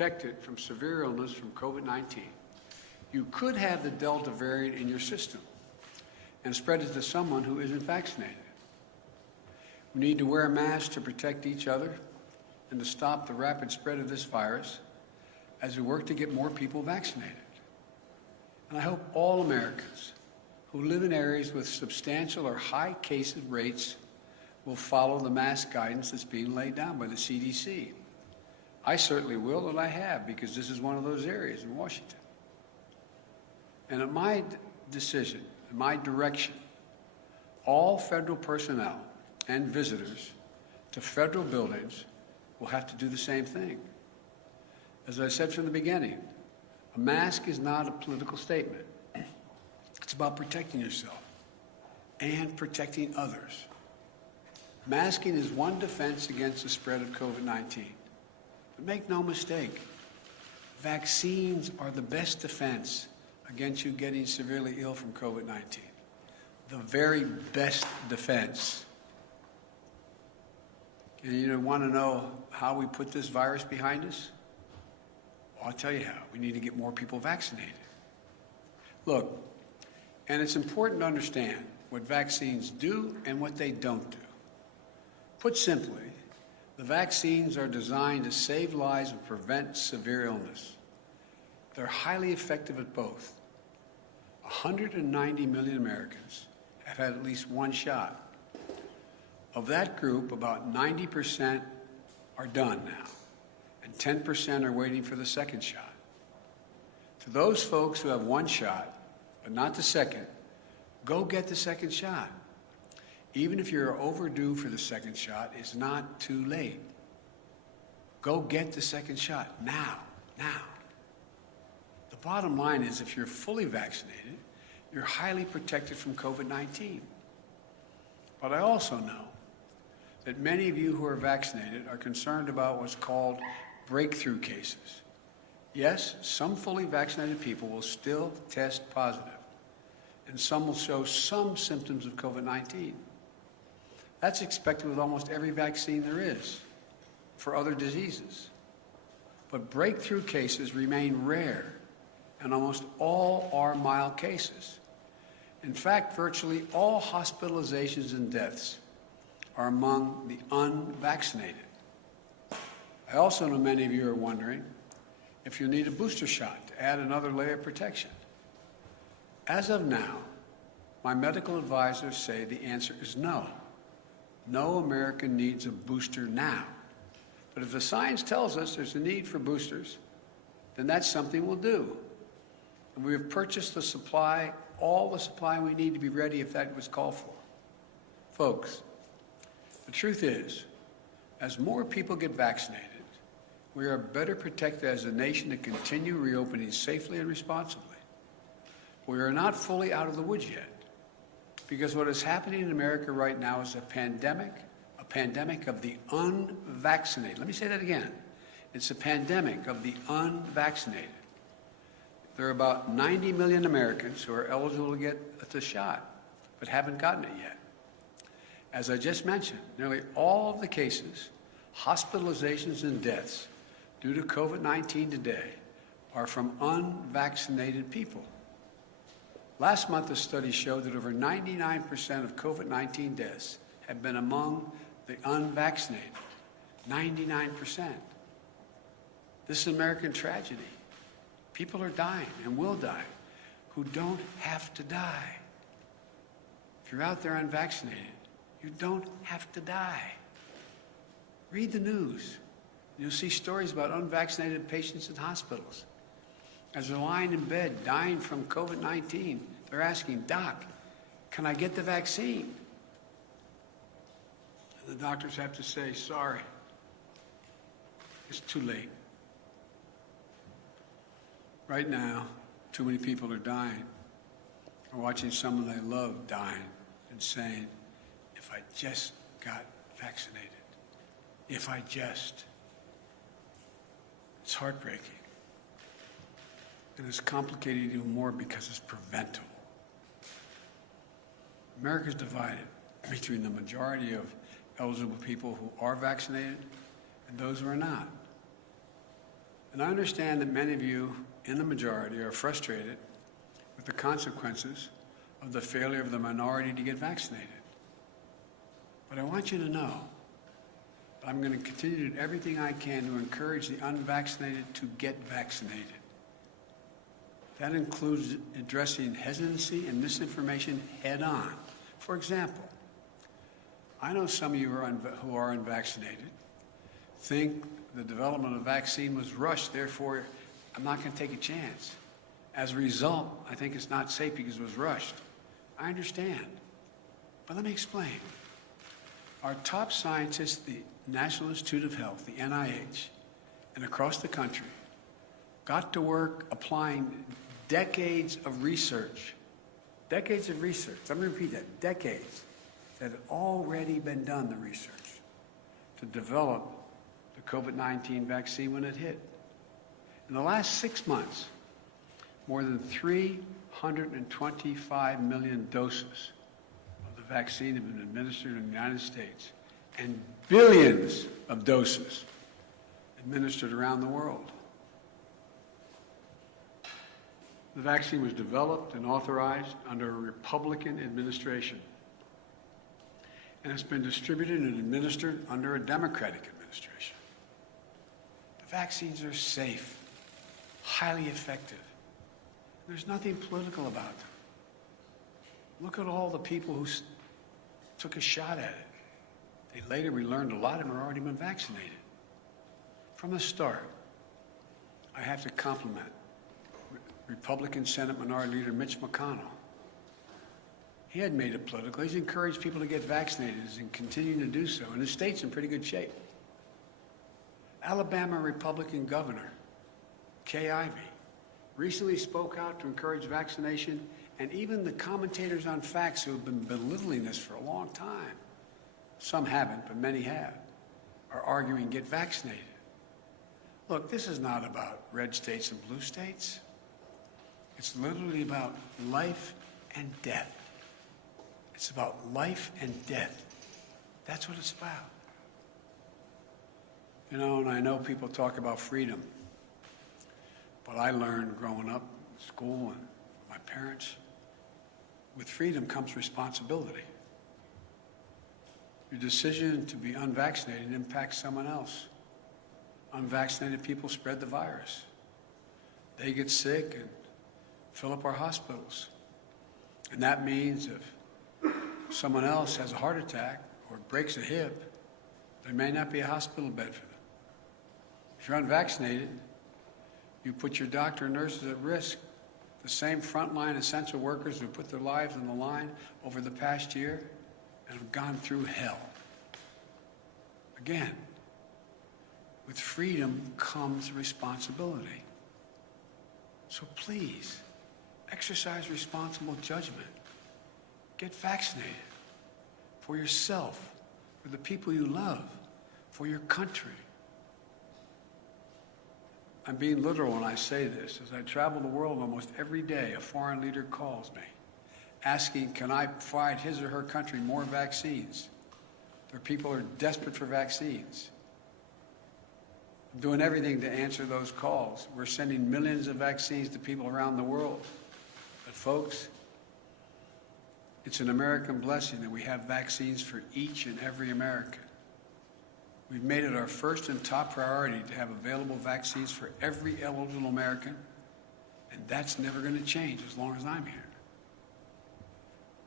protected from severe illness from COVID-19, you could have the Delta variant in your system and spread it to someone who isn't vaccinated. We need to wear a mask to protect each other and to stop the rapid spread of this virus as we work to get more people vaccinated. And I hope all Americans who live in areas with substantial or high case rates will follow the mask guidance that's being laid down by the CDC. I certainly will, and I have, because this is one of those areas in Washington. And at my decision, at my direction, all federal personnel and visitors to federal buildings will have to do the same thing. As I said from the beginning, a mask is not a political statement. It's about protecting yourself and protecting others. Masking is one defense against the spread of COVID-19. But make no mistake, vaccines are the best defense against you getting severely ill from COVID-19. The very best defense. And you want to know how we put this virus behind us? Well, I'll tell you how. We need to get more people vaccinated. Look, and it's important to understand what vaccines do and what they don't do. Put simply, the vaccines are designed to save lives and prevent severe illness. They're highly effective at both. 190 million Americans have had at least one shot. Of that group, about 90% are done now, and 10% are waiting for the second shot. To those folks who have one shot, but not the second, go get the second shot. Even if you're overdue for the second shot, it's not too late. Go get the second shot now. The bottom line is, if you're fully vaccinated, you're highly protected from COVID-19. But I also know that many of you who are vaccinated are concerned about what's called breakthrough cases. Yes, some fully vaccinated people will still test positive, and some will show some symptoms of COVID-19. That's expected with almost every vaccine there is for other diseases. But breakthrough cases remain rare, and almost all are mild cases. In fact, virtually all hospitalizations and deaths are among the unvaccinated. I also know many of you are wondering if you'll need a booster shot to add another layer of protection. As of now, my medical advisors say the answer is no. No American needs a booster now. But if the science tells us there's a need for boosters, then that's something we'll do. And we have purchased the supply, all the supply we need to be ready if that was called for. Folks, the truth is, as more people get vaccinated, we are better protected as a nation to continue reopening safely and responsibly. We are not fully out of the woods yet, because what is happening in America right now is a pandemic of the unvaccinated. Let me say that again. It's a pandemic of the unvaccinated. There are about 90 million Americans who are eligible to get the shot, but haven't gotten it yet. As I just mentioned, nearly all of the cases, hospitalizations, and deaths due to COVID-19 today are from unvaccinated people. Last month, a study showed that over 99% of COVID-19 deaths have been among the unvaccinated. 99%. This is an American tragedy. People are dying and will die who don't have to die. If you're out there unvaccinated, you don't have to die. Read the news. You'll see stories about unvaccinated patients in hospitals. As they're lying in bed, dying from COVID-19, they're asking, "Doc, can I get the vaccine?" And the doctors have to say, "Sorry, it's too late." Right now, too many people are dying, or watching someone they love dying and saying, "If I just got vaccinated, if I just." It's heartbreaking. And it's complicated even more because it's preventable. America's divided between the majority of eligible people who are vaccinated and those who are not. And I understand that many of you in the majority are frustrated with the consequences of the failure of the minority to get vaccinated. But I want you to know that I'm going to continue to do everything I can to encourage the unvaccinated to get vaccinated. That includes addressing hesitancy and misinformation head on. For example, I know some of you who are unvaccinated think the development of a vaccine was rushed, therefore I'm not going to take a chance. As a result, I think it's not safe because it was rushed. I understand. But let me explain. Our top scientists, the National Institute of Health, the NIH, and across the country, got to work applying decades of research. Decades of research. I'm going to repeat that. Decades that had already been done, the research, to develop the COVID-19 vaccine when it hit. In the last 6 months, more than 325 million doses of the vaccine have been administered in the United States, and billions of doses administered around the world. The vaccine was developed and authorized under a Republican administration, and it's been distributed and administered under a Democratic administration. The vaccines are safe, highly effective. There's nothing political about them. Look at all the people who took a shot at it. Later we learned a lot of them had already been vaccinated. From the start, I have to compliment Republican Senate Minority Leader Mitch McConnell. He had made it political. He's encouraged people to get vaccinated and continuing to do so, and his state's in pretty good shape. Alabama Republican Governor Kay Ivey recently spoke out to encourage vaccination, and even the commentators on facts who have been belittling this for a long time, some haven't, but many have, are arguing get vaccinated. Look, this is not about red states and blue states. It's literally about life and death. It's about life and death. That's what it's about. You know, and I know people talk about freedom, but I learned growing up in school and my parents, with freedom comes responsibility. Your decision to be unvaccinated impacts someone else. Unvaccinated people spread the virus. They get sick and fill up our hospitals. And that means if someone else has a heart attack or breaks a hip, there may not be a hospital bed for them. If you're unvaccinated, you put your doctor and nurses at risk. The same frontline essential workers who put their lives on the line over the past year and have gone through hell. Again, with freedom comes responsibility. So please, exercise responsible judgment. Get vaccinated for yourself, for the people you love, for your country. I'm being literal when I say this. As I travel the world almost every day, a foreign leader calls me, asking, can I provide his or her country more vaccines? There are people who are desperate for vaccines. I'm doing everything to answer those calls. We're sending millions of vaccines to people around the world. But folks, it's an American blessing that we have vaccines for each and every American. We've made it our first and top priority to have available vaccines for every eligible American, and that's never going to change as long as I'm here.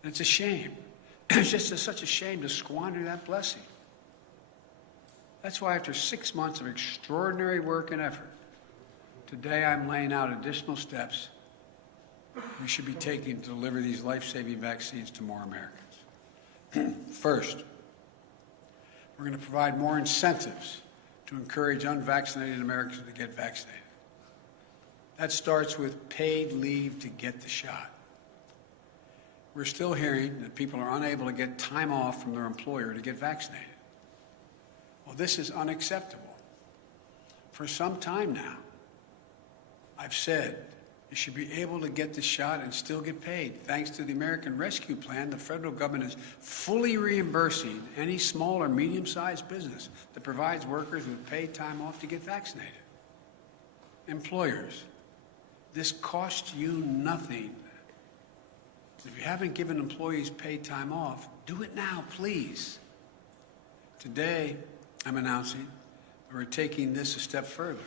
And it's a shame. It's just such a shame to squander that blessing. That's why after 6 months of extraordinary work and effort, today I'm laying out additional steps we should be taking to deliver these life-saving vaccines to more Americans. First, we're going to provide more incentives to encourage unvaccinated Americans to get vaccinated. That starts with paid leave to get the shot. We're still hearing that people are unable to get time off from their employer to get vaccinated. Well, this is unacceptable. For some time now, I've said you should be able to get the shot and still get paid. Thanks to the American Rescue Plan, the federal government is fully reimbursing any small or medium-sized business that provides workers with paid time off to get vaccinated. Employers, this costs you nothing. If you haven't given employees paid time off, do it now, please. Today, I'm announcing that we're taking this a step further.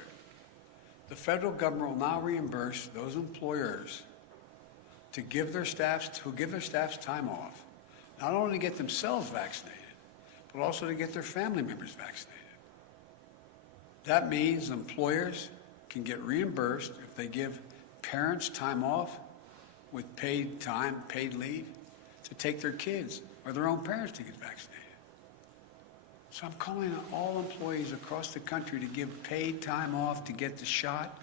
The federal government will now reimburse those employers to give their staffs time off, not only to get themselves vaccinated, but also to get their family members vaccinated. That means employers can get reimbursed if they give parents time off with paid time, paid leave, to take their kids or their own parents to get vaccinated. So I'm calling on all employees across the country to give paid time off to get the shot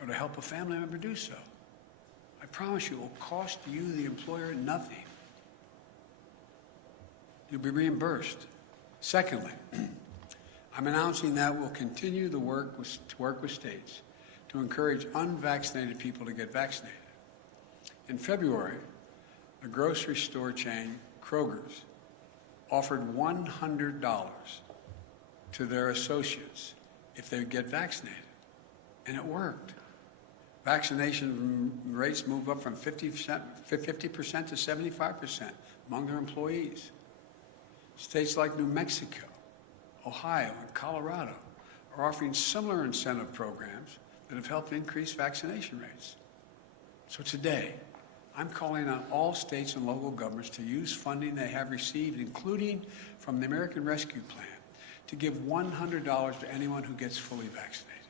or to help a family member do so. I promise you it will cost you, the employer, nothing. You'll be reimbursed. Secondly, I'm announcing that we'll continue to work with states to encourage unvaccinated people to get vaccinated. In February, the grocery store chain Kroger's offered $100 to their associates if they would get vaccinated, and it worked. Vaccination rates moved up from 50% to 75% among their employees. States like New Mexico, Ohio, and Colorado are offering similar incentive programs that have helped increase vaccination rates. So today, I'm calling on all states and local governments to use funding they have received, including from the American Rescue Plan, to give $100 to anyone who gets fully vaccinated.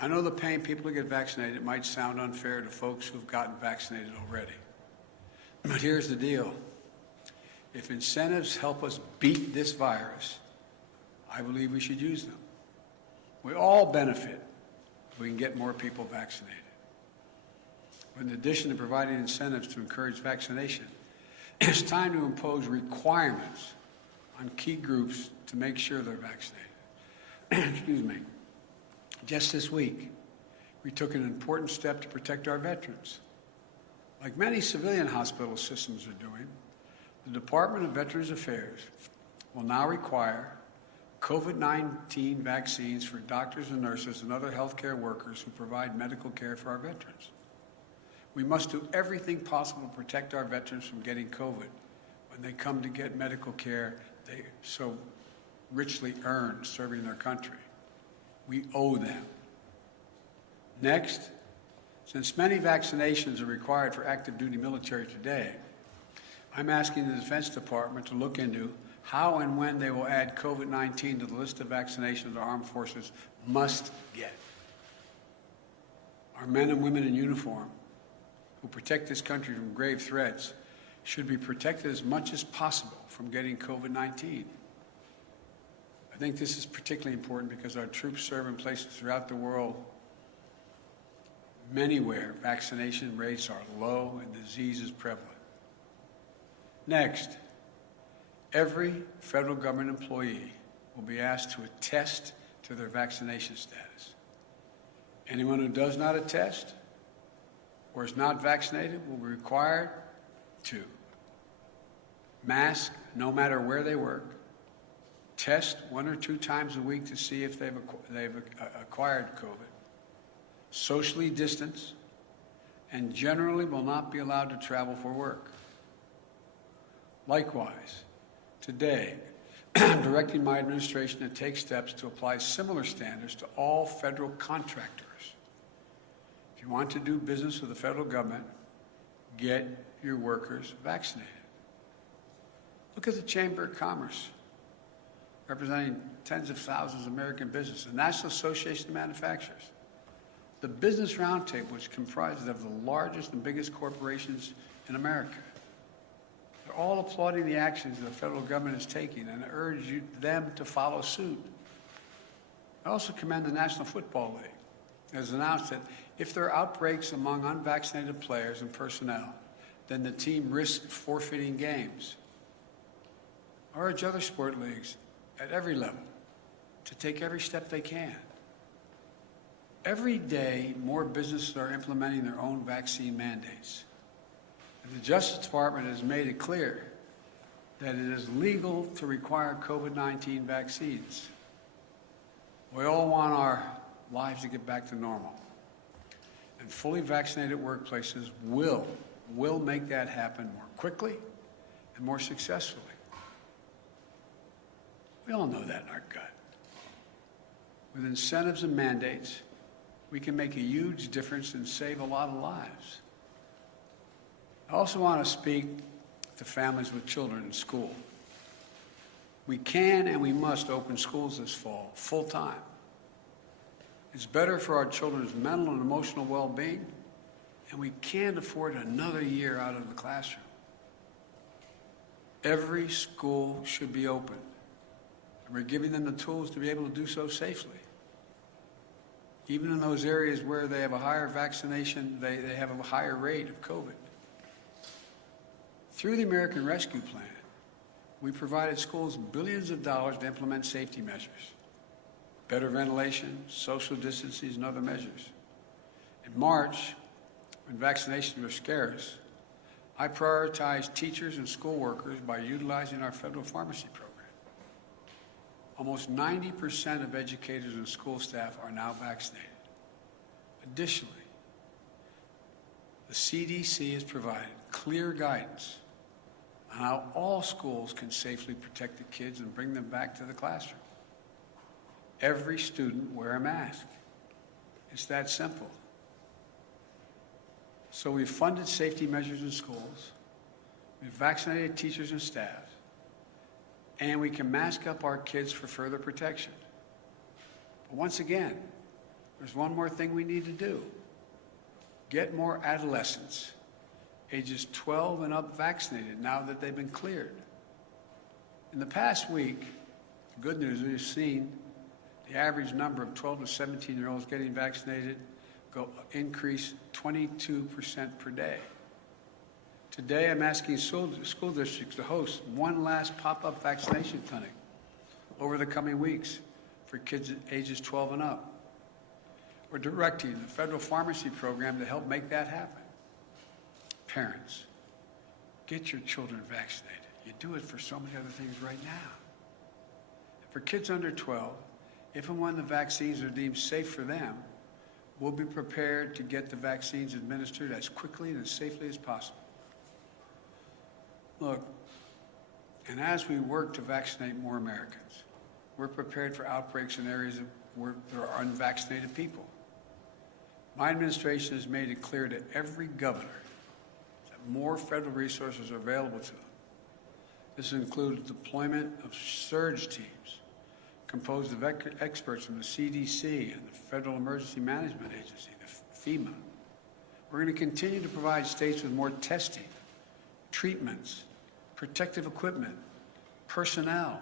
I know the paying people to get vaccinated might sound unfair to folks who've gotten vaccinated already. But here's the deal. If incentives help us beat this virus, I believe we should use them. We all benefit if we can get more people vaccinated. But in addition to providing incentives to encourage vaccination, it's time to impose requirements on key groups to make sure they're vaccinated. Excuse me. Just this week, we took an important step to protect our veterans. Like many civilian hospital systems are doing, the Department of Veterans Affairs will now require COVID-19 vaccines for doctors and nurses and other healthcare workers who provide medical care for our veterans. We must do everything possible to protect our veterans from getting COVID when they come to get medical care they so richly earned serving their country. We owe them. Next, since many vaccinations are required for active duty military today, I'm asking the Defense Department to look into how and when they will add COVID-19 to the list of vaccinations our armed forces must get. Our men and women in uniform who protect this country from grave threats should be protected as much as possible from getting COVID-19. I think this is particularly important because our troops serve in places throughout the world, many where vaccination rates are low and disease is prevalent. Next, every federal government employee will be asked to attest to their vaccination status. Anyone who does not attest or is not vaccinated will be required to mask no matter where they work, test 1 or 2 times a week to see if they've acquired COVID, socially distance, and generally will not be allowed to travel for work. Likewise, today, I'm directing my administration to take steps to apply similar standards to all federal contractors. If you want to do business with the federal government, get your workers vaccinated. Look at the Chamber of Commerce, representing tens of thousands of American businesses, the National Association of Manufacturers. The Business Roundtable, which comprises of the largest and biggest corporations in America. They're all applauding the actions the federal government is taking and urge them to follow suit. I also commend the National Football League. It has announced that if there are outbreaks among unvaccinated players and personnel, then the team risks forfeiting games. I urge other sport leagues at every level to take every step they can. Every day, more businesses are implementing their own vaccine mandates. And the Justice Department has made it clear that it is legal to require COVID-19 vaccines. We all want our lives to get back to normal. And fully vaccinated workplaces will make that happen more quickly and more successfully. We all know that in our gut. With incentives and mandates, we can make a huge difference and save a lot of lives. I also want to speak to families with children in school. We can and we must open schools this fall, full time. It's better for our children's mental and emotional well-being, and we can't afford another year out of the classroom. Every school should be open, and we're giving them the tools to be able to do so safely. Even in those areas where they have a higher vaccination, they have a higher rate of COVID. Through the American Rescue Plan, we provided schools billions of dollars to implement safety measures, better ventilation, social distancing, and other measures. In March, when vaccinations were scarce, I prioritized teachers and school workers by utilizing our federal pharmacy program. Almost 90% of educators and school staff are now vaccinated. Additionally, the CDC has provided clear guidance on how all schools can safely protect the kids and bring them back to the classroom. Every student wear a mask. It's that simple. So we've funded safety measures in schools, we've vaccinated teachers and staff, and we can mask up our kids for further protection. But once again, there's one more thing we need to do. Get more adolescents, ages 12 and up, vaccinated now that they've been cleared. In the past week, the good news is we've seen the average number of 12 to 17-year-olds getting vaccinated increase 22% per day. Today, I'm asking school districts to host one last pop-up vaccination clinic over the coming weeks for kids ages 12 and up. We're directing the federal pharmacy program to help make that happen. Parents, get your children vaccinated. You do it for so many other things right now. For kids under 12, if and when the vaccines are deemed safe for them, we'll be prepared to get the vaccines administered as quickly and as safely as possible. Look, and as we work to vaccinate more Americans, we're prepared for outbreaks in areas where there are unvaccinated people. My administration has made it clear to every governor that more federal resources are available to them. This includes deployment of surge teams composed of experts from the CDC and the Federal Emergency Management Agency, the FEMA. We're going to continue to provide states with more testing, treatments, protective equipment, personnel,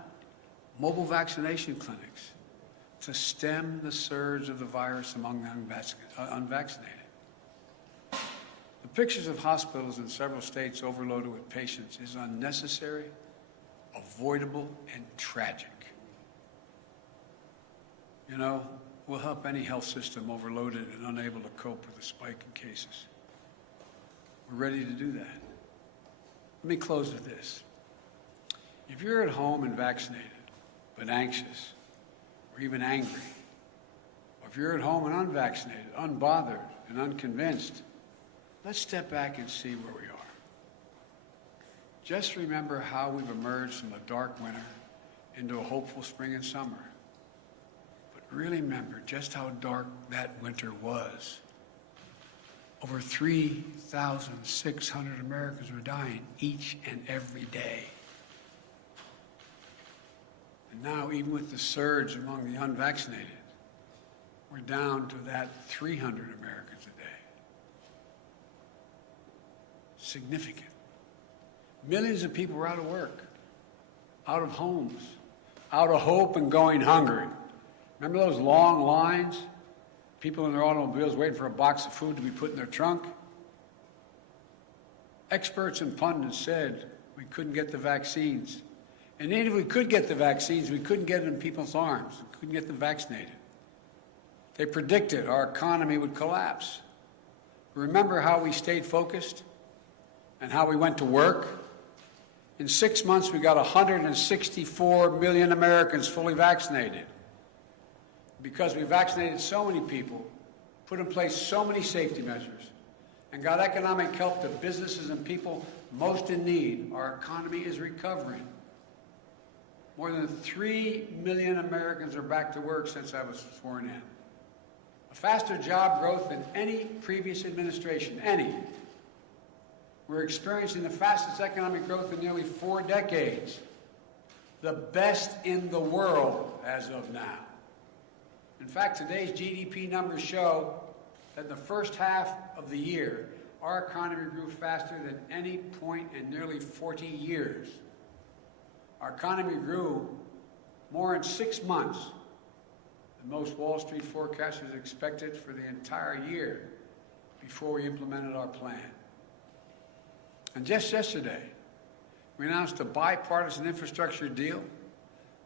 mobile vaccination clinics to stem the surge of the virus among the unvaccinated. The pictures of hospitals in several states overloaded with patients is unnecessary, avoidable, and tragic. You know, we'll help any health system overloaded and unable to cope with the spike in cases. We're ready to do that. Let me close with this. If you're at home and vaccinated, but anxious, or even angry, or if you're at home and unvaccinated, unbothered, and unconvinced, let's step back and see where we are. Just remember how we've emerged from a dark winter into a hopeful spring and summer. But really remember just how dark that winter was. Over 3,600 Americans were dying each and every day. And now, even with the surge among the unvaccinated, we're down to that 300 Americans a day. Significant. Millions of people were out of work, out of homes, out of hope and going hungry. Remember those long lines? People in their automobiles waiting for a box of food to be put in their trunk? Experts and pundits said we couldn't get the vaccines. And even if we could get the vaccines, we couldn't get it in people's arms. We couldn't get them vaccinated. They predicted our economy would collapse. Remember how we stayed focused and how we went to work? In 6 months, we got 164 million Americans fully vaccinated. Because we vaccinated so many people, put in place so many safety measures, and got economic help to businesses and people most in need, our economy is recovering. More than 3 million Americans are back to work since I was sworn in. A faster job growth than any previous administration, any. We're experiencing the fastest economic growth in nearly 4 decades, the best in the world as of now. In fact, today's GDP numbers show that in the first half of the year, our economy grew faster than any point in nearly 40 years. Our economy grew more in 6 months than most Wall Street forecasters expected for the entire year before we implemented our plan. And just yesterday, we announced a bipartisan infrastructure deal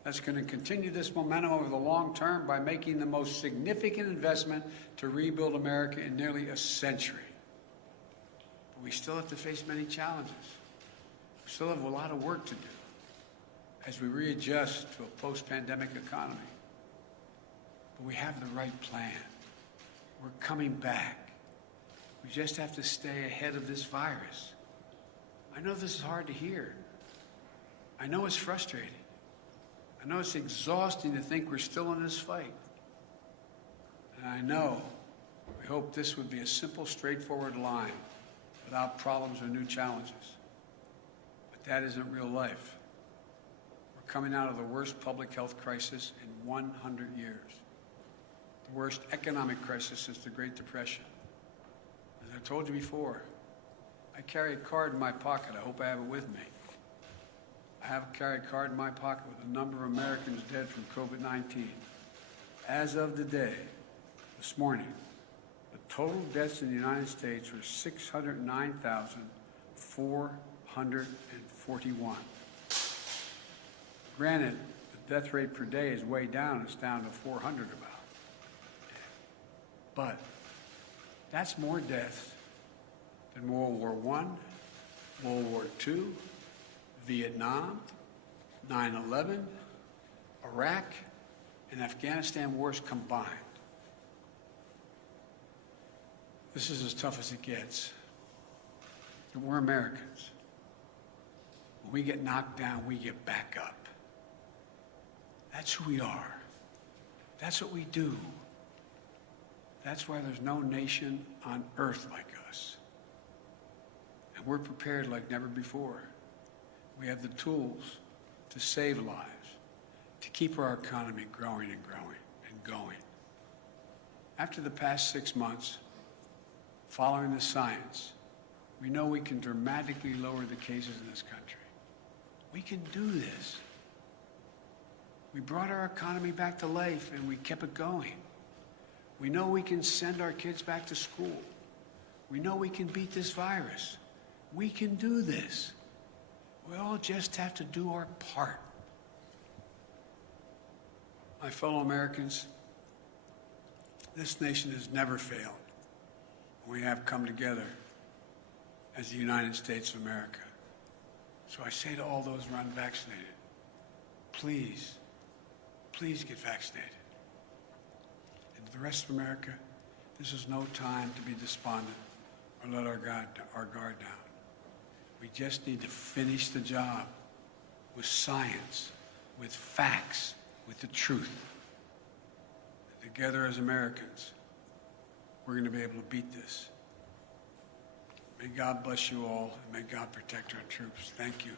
that's going to continue this momentum over the long term by making the most significant investment to rebuild America in nearly a century. But we still have to face many challenges. We still have a lot of work to do as we readjust to a post-pandemic economy. But we have the right plan. We're coming back. We just have to stay ahead of this virus. I know this is hard to hear. I know it's frustrating. I know it's exhausting to think we're still in this fight. And I know, we hope this would be a simple, straightforward line without problems or new challenges. But that isn't real life. We're coming out of the worst public health crisis in 100 years. The worst economic crisis since the Great Depression. As I told you before, I carry a card in my pocket. I hope I have it with me. I have a carry card in my pocket with a number of Americans dead from COVID-19. As of the day, this morning, the total deaths in the United States were 609,441. Granted, the death rate per day is way down. It's down to 400 about. But that's more deaths than World War I, World War II, Vietnam, 9/11, Iraq, and Afghanistan wars combined. This is as tough as it gets. But we're Americans. When we get knocked down, we get back up. That's who we are. That's what we do. That's why there's no nation on earth like us. And we're prepared like never before. We have the tools to save lives, to keep our economy growing and growing and going. After the past 6 months, following the science, we know we can dramatically lower the cases in this country. We can do this. We brought our economy back to life and we kept it going. We know we can send our kids back to school. We know we can beat this virus. We can do this. We all just have to do our part. My fellow Americans, this nation has never failed. We have come together as the United States of America. So I say to all those who are unvaccinated, please, please get vaccinated. And to the rest of America, this is no time to be despondent or let our guard down. We just need to finish the job with science, with facts, with the truth. And together as Americans, we're going to be able to beat this. May God bless you all, and may God protect our troops. Thank you.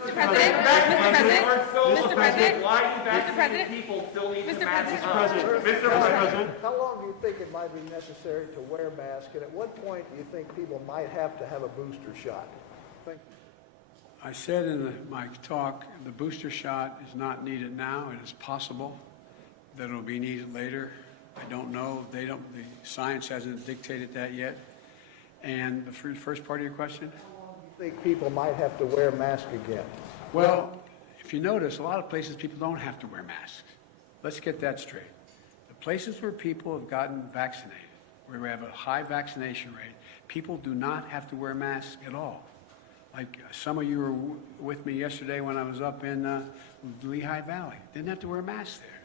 Mr. President, Mr. President, why do vaccinated people still need to mask up? Mr. President. How long do you think it might be necessary to wear a mask, and at what point do you think people might have to have a booster shot? Thank you. I said in my talk, the booster shot is not needed now. It is possible that it will be needed later. I don't know. The science hasn't dictated that yet. And the first part of your question? How long do you think people might have to wear a mask again? Well, if you notice, a lot of places people don't have to wear masks. Let's get that straight. The places where people have gotten vaccinated, where we have a high vaccination rate, people do not have to wear masks at all. Like some of you were with me yesterday when I was up in Lehigh Valley. Didn't have to wear a mask there.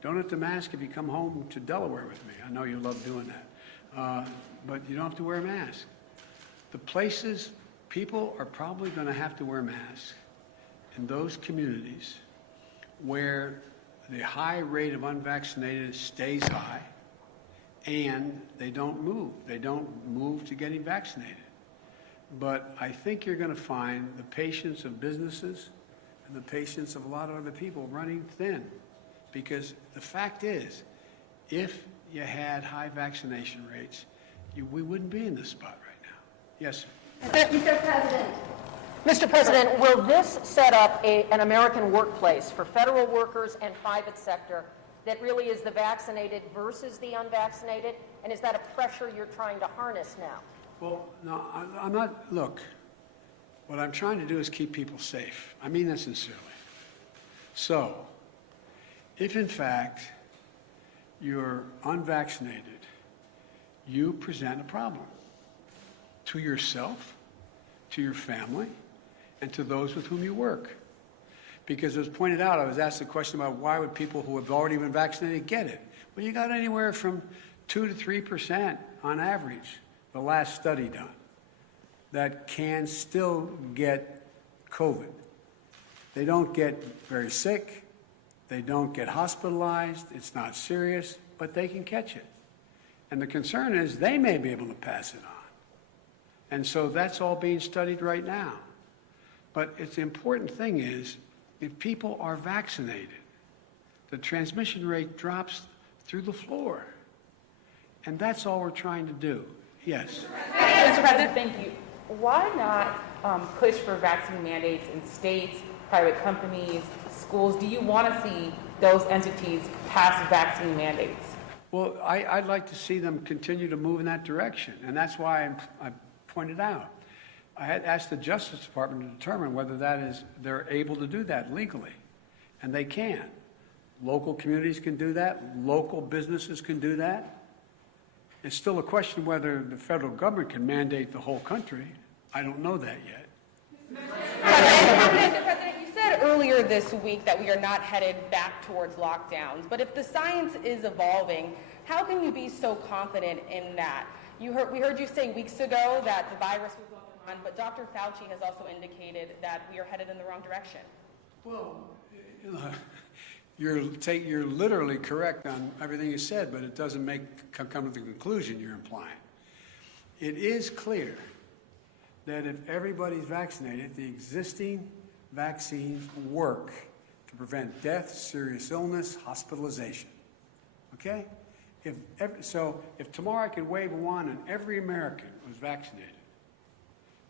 Don't have to mask if you come home to Delaware with me. I know you love doing that. But you don't have to wear a mask. The places people are probably going to have to wear masks in those communities where the high rate of unvaccinated stays high and they don't move. They don't move to getting vaccinated. But I think you're going to find the patience of businesses and the patience of a lot of other people running thin. Because the fact is, if you had high vaccination rates, we wouldn't be in this spot right now. Yes, sir. Mr. President. Mr. President, will this set up an American workplace for federal workers and private sector that really is the vaccinated versus the unvaccinated? And is that a pressure you're trying to harness now? Well, no, I'm not. Look, what I'm trying to do is keep people safe. I mean that sincerely. So, if in fact you're unvaccinated, you present a problem to yourself, to your family, and to those with whom you work. Because as pointed out, I was asked a question about why would people who have already been vaccinated get it? Well, you got anywhere from 2 to 3% on average, the last study done, that can still get COVID. They don't get very sick. They don't get hospitalized. It's not serious, but they can catch it. And the concern is they may be able to pass it on. And so that's all being studied right now. But it's the important thing is, if people are vaccinated, the transmission rate drops through the floor. And that's all we're trying to do. Yes. Mr. President, thank you. Why not push for vaccine mandates in states, private companies, schools? Do you want to see those entities pass vaccine mandates? Well, I'd like to see them continue to move in that direction, and that's why I pointed out. I had asked the Justice Department to determine whether they're able to do that legally, and they can. Local communities can do that. Local businesses can do that. It's still a question whether the federal government can mandate the whole country. I don't know that yet. Mr. President, you said earlier this week that we are not headed back towards lockdowns, but if the science is evolving, how can you be so confident in that? We heard you say weeks ago that the virus was going on, but Dr. Fauci has also indicated that we are headed in the wrong direction. Well, you're literally correct on everything you said, but it doesn't come to the conclusion you're implying. It is clear that if everybody's vaccinated, the existing vaccines work to prevent death, serious illness, hospitalization. Okay? If tomorrow I could wave a wand and every American was vaccinated,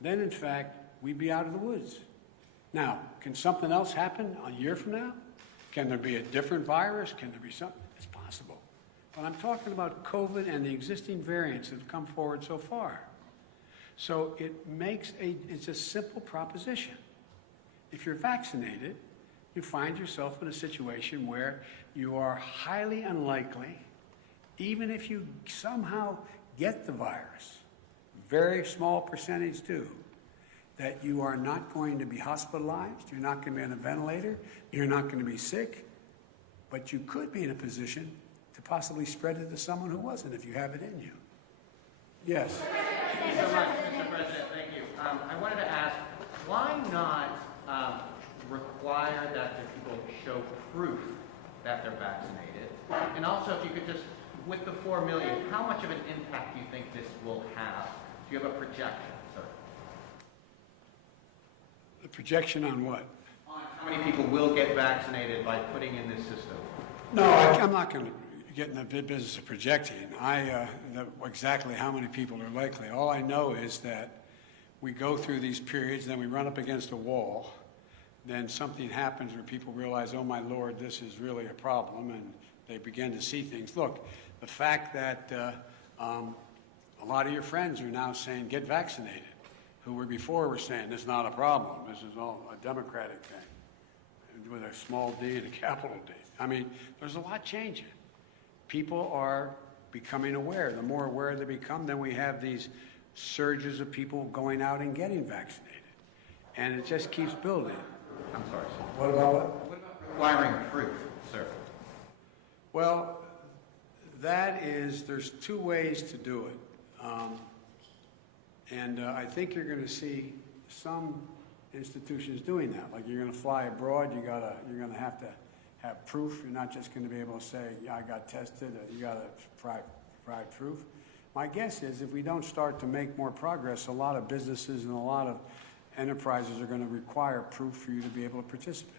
then in fact we'd be out of the woods. Now, can something else happen a year from now? Can there be a different virus? Can there be something? It's possible. But I'm talking about COVID and the existing variants that have come forward so far. So it's a simple proposition. If you're vaccinated, you find yourself in a situation where you are highly unlikely, even if you somehow get the virus, very small percentage do, that you are not going to be hospitalized, you're not going to be on a ventilator, you're not going to be sick, but you could be in a position to possibly spread it to someone who wasn't if you have it in you. Yes. Thank you so much, Mr. President. Thank you. I wanted to ask, why not require that the people show proof that they're vaccinated? And also, if you could just, with the 4 million, how much of an impact do you think this will have? Do you have a projection, sir? A projection on what? On how many people will get vaccinated by putting in this system? No, I'm not going to get in the business of projecting. Exactly how many people are likely. All I know is that we go through these periods, then we run up against a wall, then something happens where people realize, oh my Lord, this is really a problem, and they begin to see things. Look, the fact that a lot of your friends are now saying, get vaccinated, who were before were saying, this is not a problem, this is all a Democratic thing, with a small d and a capital D. I mean, there's a lot changing. People are becoming aware. The more aware they become, then we have these surges of people going out and getting vaccinated. And it just keeps building. I'm sorry, sir. What about what? What about requiring proof, sir? Well, there's two ways to do it. I think you're going to see some institutions doing that. Like you're going to fly abroad, you're going to have proof. You're not just going to be able to say, yeah, I got tested. You got to provide proof. My guess is if we don't start to make more progress, a lot of businesses and a lot of enterprises are going to require proof for you to be able to participate.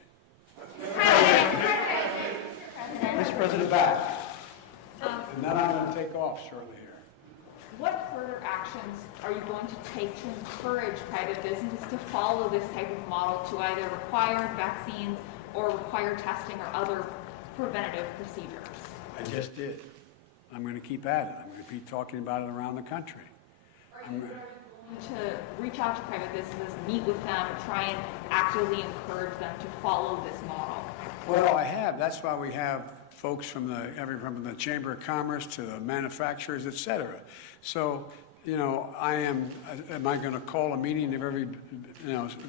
Mr. President, back. And then I'm going to take off shortly here. What further actions are you going to take to encourage private businesses to follow this type of model to either require vaccines or require testing or other preventative procedures? I just did. I'm going to keep at it. I'm going to keep talking about it around the country. Are you going to reach out to private businesses, meet with them, try and actively encourage them to follow this model? Well, I have. That's why we have folks from the Chamber of Commerce to the manufacturers, et cetera. So, am I going to call a meeting of every,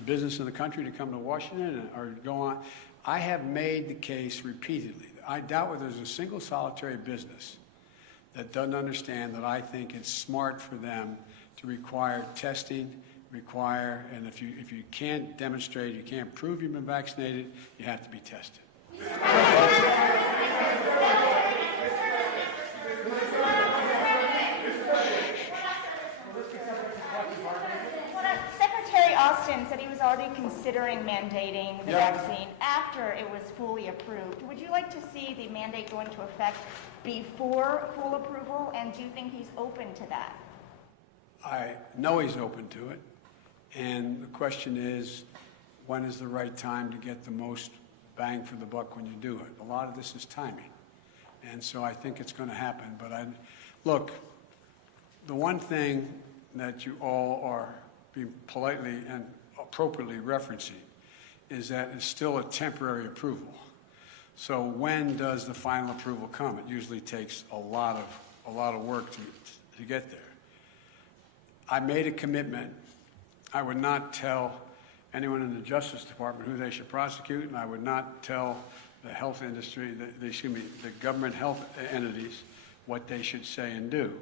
business in the country to come to Washington or go on? I have made the case repeatedly. I doubt whether there's a single solitary business that doesn't understand that I think it's smart for them to require testing, and if you can't demonstrate, you can't prove you've been vaccinated, you have to be tested. Secretary Austin said he was already considering mandating the vaccine after it was fully approved. Would you like to see the mandate go into effect before full approval, and do you think he's open to that? I know he's open to it, and the question is, when is the right time to get the most bang for the buck when you do it? A lot of this is timing, and so I think it's going to happen. But look, the one thing that you all are being politely and appropriately referencing is that it's still a temporary approval. So when does the final approval come? It usually takes a lot of work to get there. I made a commitment. I would not tell anyone in the Justice Department who they should prosecute, and I would not tell the health industry, the government health entities, what they should say and do.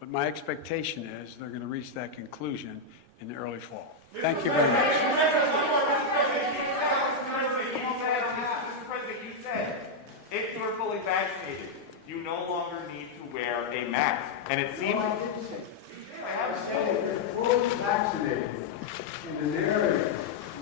But my expectation is they're going to reach that conclusion in the early fall. Thank you very much. Mr. President, you said if you're fully vaccinated, you no longer need to wear a mask. And it seems... I didn't say. I have said if you're fully vaccinated in an area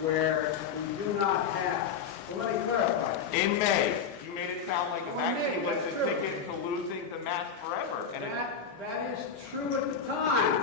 where we do not have, well, let me clarify. In May, you made it sound like a vaccine was the ticket to losing the mask forever. And that is true at the time.